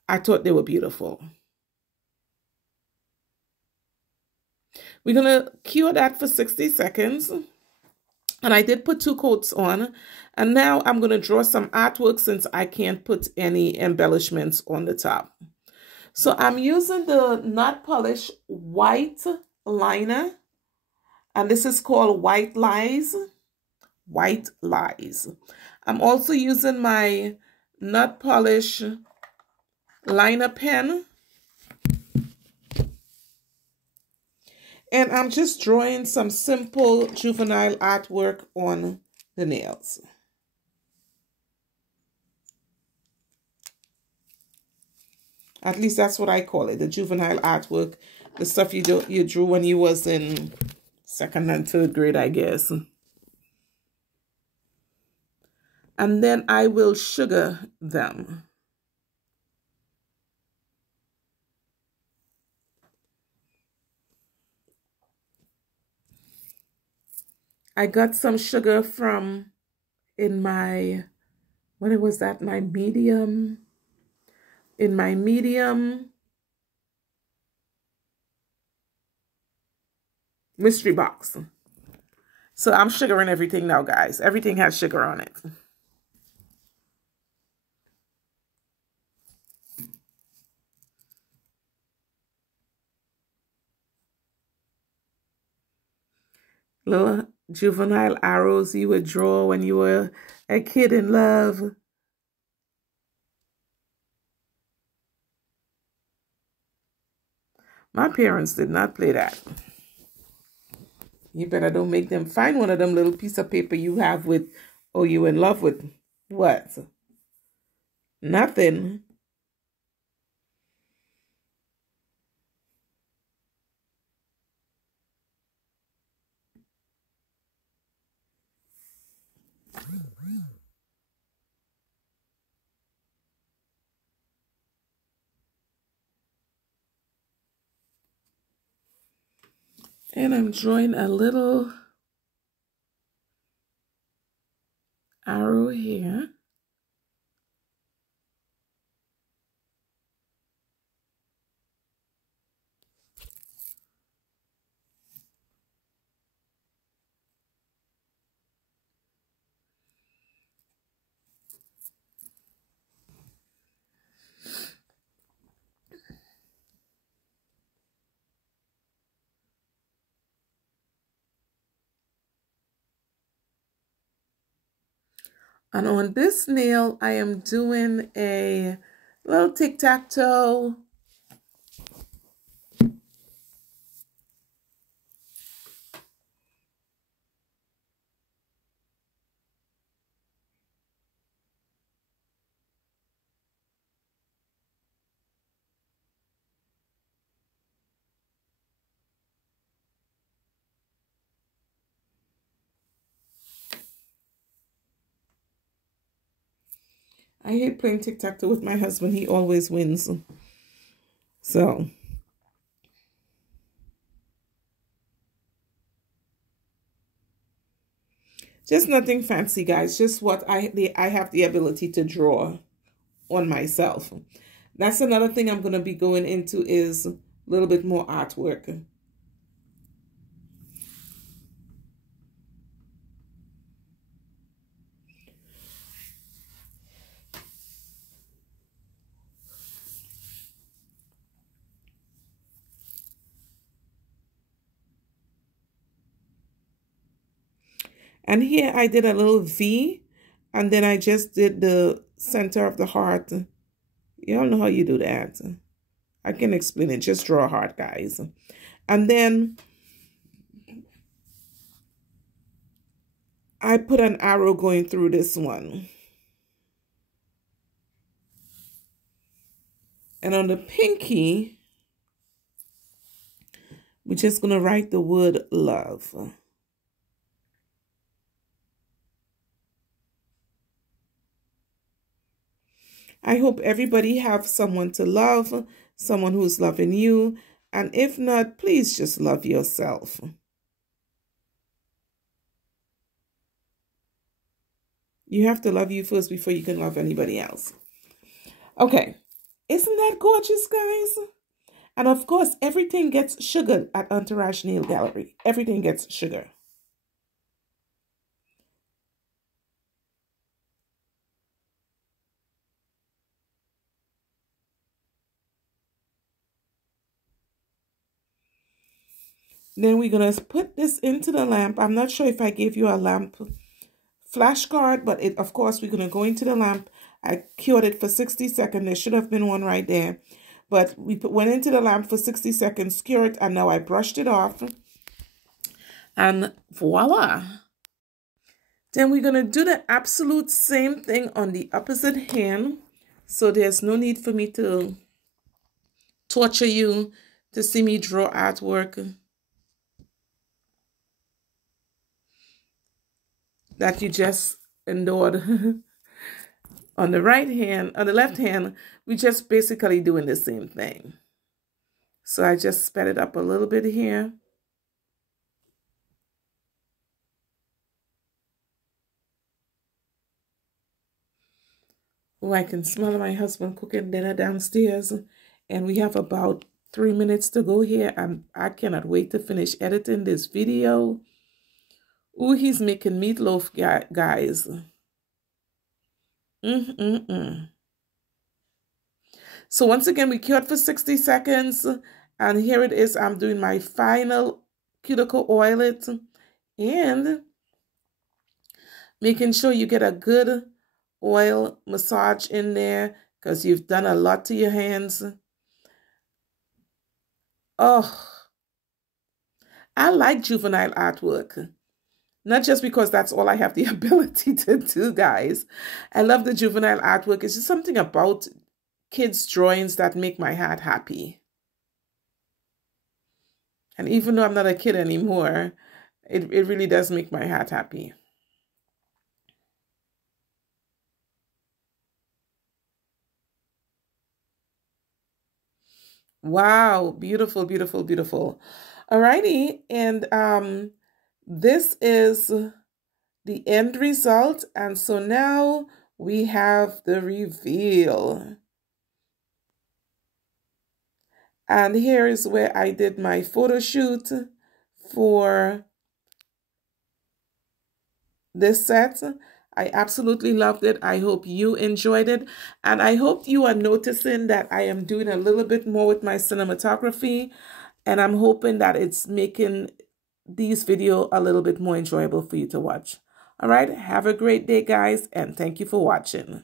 I thought they were beautiful. We're going to cure that for 60 seconds. And I did put 2 coats on. And now I'm going to draw some artwork since I can't put any embellishments on the top. So I'm using the Not Polish white liner. And this is called White Lies. White Lies. I'm also using my Not Polish liner pen. And I'm just drawing some simple juvenile artwork on the nails. At least that's what I call it, the juvenile artwork. The stuff you drew when you was in 2nd and 3rd grade, I guess. And then I will sugar them. I got some sugar from in my, what was that, my medium, in my medium mystery box. So I'm sugaring everything now, guys. Everything has sugar on it. Little juvenile arrows you would draw when you were a kid in love. My parents did not play that. You better don't make them find one of them little piece of paper you have with, oh, you in love with what? Nothing. And I'm drawing a little arrow here. And on this nail, I am doing a little tic-tac-toe. I hate playing tic-tac-toe with my husband. He always wins. So, just nothing fancy, guys. Just what I have the ability to draw on myself. That's another thing I'm going to be going into, is a little bit more artwork. And here I did a little V, and then I just did the center of the heart. Y'all know how you do that. I can explain it. Just draw a heart, guys. And then I put an arrow going through this one. And on the pinky, we're just going to write the word love. I hope everybody have someone to love, someone who's loving you. And if not, please just love yourself. You have to love you first before you can love anybody else. Okay. Isn't that gorgeous, guys? And of course, everything gets sugar at Entourage Nail Gallery. Everything gets sugar. Then we're going to put this into the lamp. I'm not sure if I gave you a lamp flashcard, but of course, we're going to go into the lamp. I cured it for 60 seconds. There should have been one right there. But we went into the lamp for 60 seconds, cured it, and now I brushed it off. And voila. Then we're going to do the absolute same thing on the opposite hand. So there's no need for me to torture you to see me draw artwork that you just endured. On the right hand, on the left hand, we're just basically doing the same thing. So I just sped it up a little bit here. Oh, I can smell my husband cooking dinner downstairs. And we have about 3 minutes to go here. And I cannot wait to finish editing this video. Oh, he's making meatloaf, guys. So once again, we cured for 60 seconds. And here it is. I'm doing my final cuticle oilet. And making sure you get a good oil massage in there, because you've done a lot to your hands. Oh, I like juvenile artwork. Not just because that's all I have the ability to do, guys. I love the juvenile artwork. It's just something about kids' drawings that make my heart happy. And even though I'm not a kid anymore, it really does make my heart happy. Wow, beautiful, beautiful, beautiful. Alrighty, and this is the end result. And so now we have the reveal. And here is where I did my photo shoot for this set. I absolutely loved it. I hope you enjoyed it. And I hope you are noticing that I am doing a little bit more with my cinematography. And I'm hoping that it's making these videos a little bit more enjoyable for you to watch. All right, have a great day, guys, and thank you for watching.